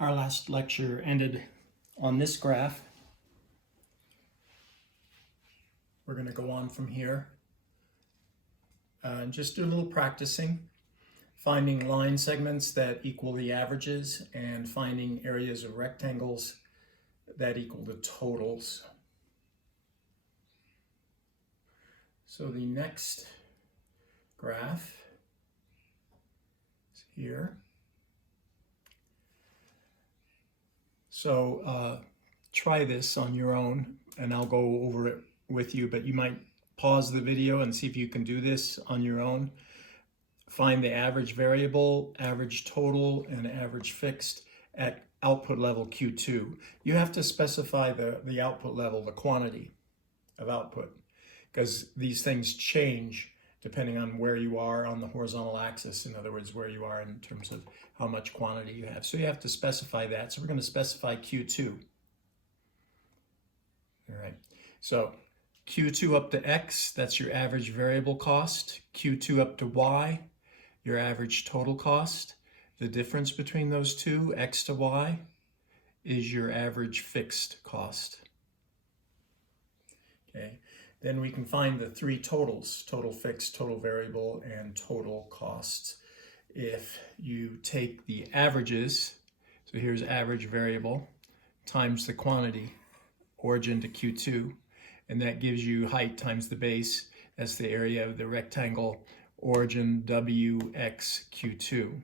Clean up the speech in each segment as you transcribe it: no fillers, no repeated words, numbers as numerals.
Our last lecture ended on this graph. We're going to go on from here and just do a little practicing, finding line segments that equal the averages and finding areas of rectangles that equal the totals. So the next graph is here. So try this on your own and I'll go over it with you, but you might pause the video and see if you can do this on your own. Find the average variable, average total, and average fixed at output level Q2. You have to specify the output level, the quantity of output, because these things change depending on where you are on the horizontal axis. In other words, where you are in terms of how much quantity you have. So you have to specify that. So we're going to specify Q2. All right. So Q2 up to X, that's your average variable cost. Q2 up to Y, your average total cost. The difference between those two, X to Y, is your average fixed cost. Okay. Then we can find the three totals: total fixed, total variable, and total costs. If you take the averages, so here's average variable, times the quantity, origin to Q2, and that gives you height times the base. That's the area of the rectangle, origin WX Q2.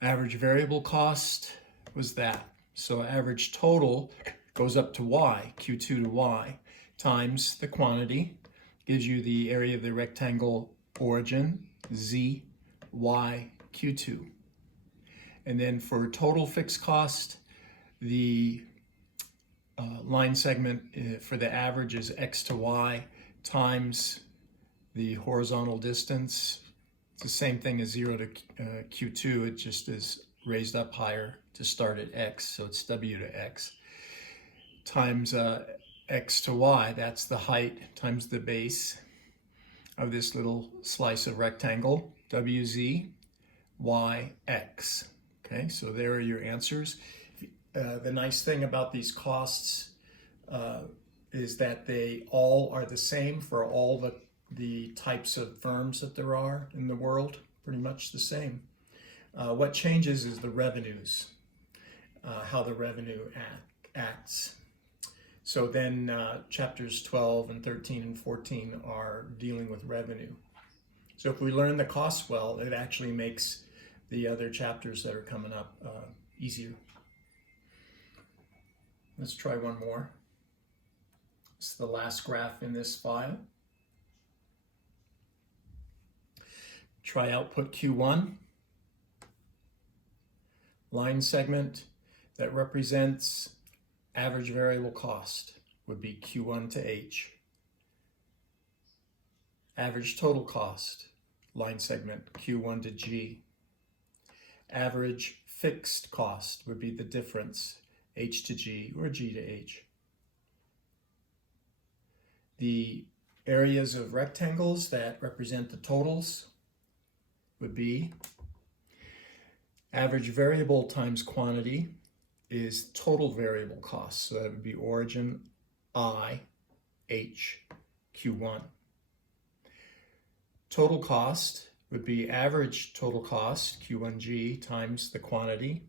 Average variable cost was that. So average total goes up to Y, Q2 to Y, times the quantity, gives you the area of the rectangle, origin, Z, Y, Q2. And then for total fixed cost, the line segment for the average is X to Y times the horizontal distance. It's the same thing as 0 to Q2, it just is raised up higher to start at X, so it's W to X, times X to Y, that's the height times the base of this little slice of rectangle, WZ, YX. Okay, so there are your answers. The nice thing about these costs is that they all are the same for all the types of firms that there are in the world, pretty much the same. What changes is the revenues, how the revenue acts. So then chapters 12 and 13 and 14 are dealing with revenue. So if we learn the costs well, it actually makes the other chapters that are coming up easier. Let's try one more. It's the last graph in this file. Try output Q1. Line segment that represents average variable cost would be Q1 to H. Average total cost, line segment, Q1 to G. Average fixed cost would be the difference, H to G or G to H. The areas of rectangles that represent the totals would be average variable times quantity is total variable cost. So that would be origin I, H, Q1. Total cost would be average total cost, Q1G, times the quantity.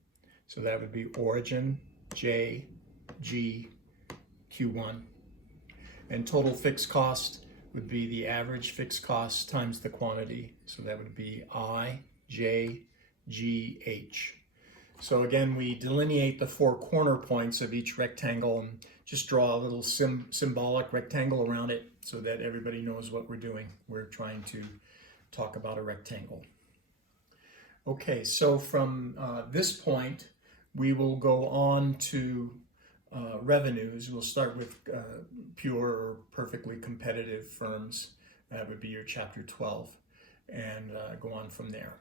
So that would be origin J, G, Q1. And total fixed cost would be the average fixed cost times the quantity. So that would be I, J, G, H. So again, we delineate the four corner points of each rectangle and just draw a little symbolic rectangle around it so that everybody knows what we're doing. We're trying to talk about a rectangle. Okay, so from this point, we will go on to revenues. We'll start with pure or perfectly competitive firms. That would be your chapter 12, and go on from there.